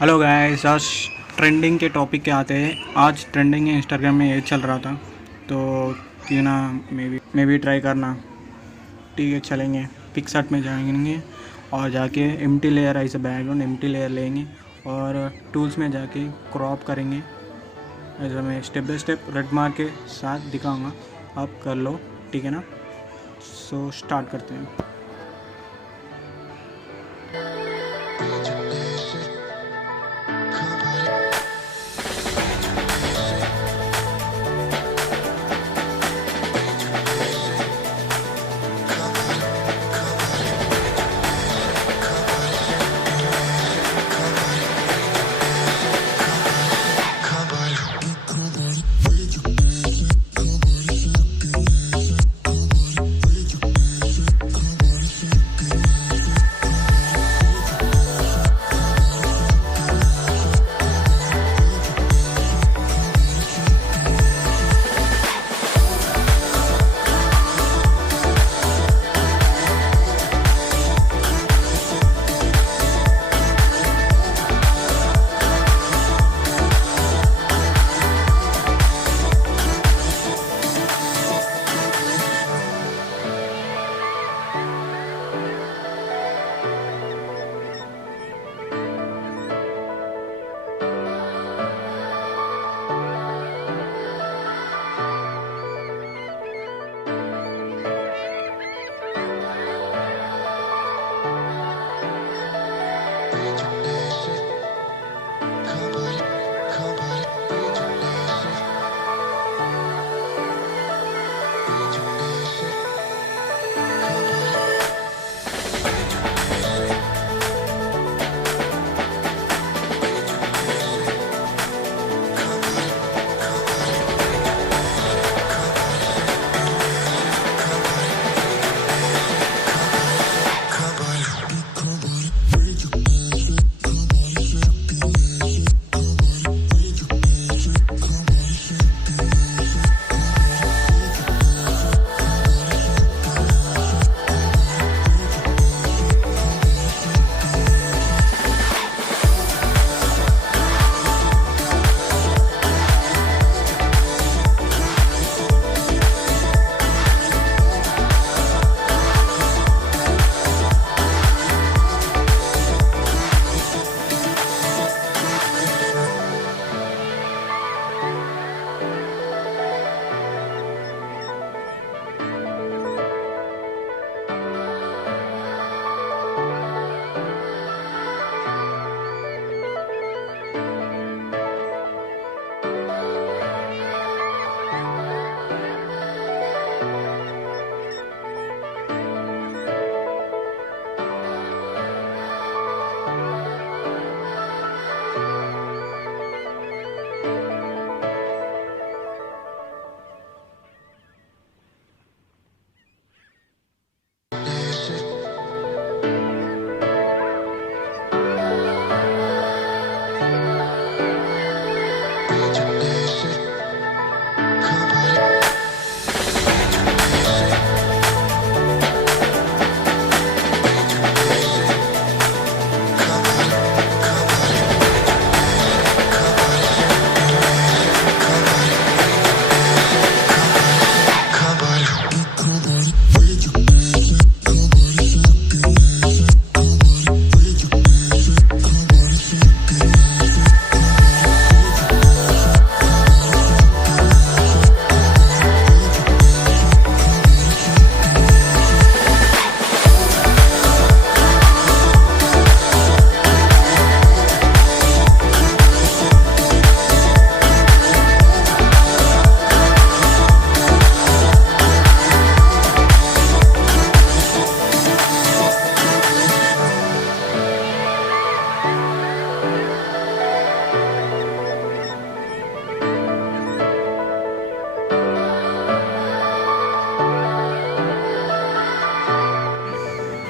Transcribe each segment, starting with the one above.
Hello guys, आज ट्रेंडिंग के टॉपिक के आते हैं। आज ट्रेंडिंग में इंस्टाग्राम में ये चल रहा था, तो क्यों ना मैं भी ट्राई करना। ठीक है, चलेंगे। पिक्सआर्ट में जाएंगे और जाके एम्प्टी लेयर ऐसे बैकग्राउंड एम्प्टी लेयर लेंगे और टूल्स में जाके क्रॉप करेंगे। ऐसा मैं step by step red mark के साथ दिखाऊंगा, आप कर लो। ठीक है ना? सो स्टार्ट करते हैं।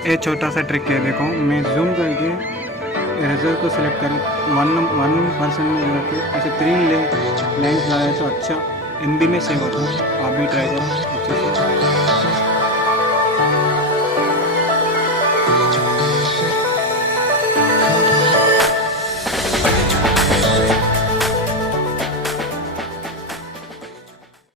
एक छोटा सा ट्रिक है, देखो। मैं जूम करके इरेजर को सिलेक्ट कर 1% में करके ऐसे 3 लेंथ लगाए तो अच्छा MB में सेव होता है। आप भी ट्राई करो अच्छे से।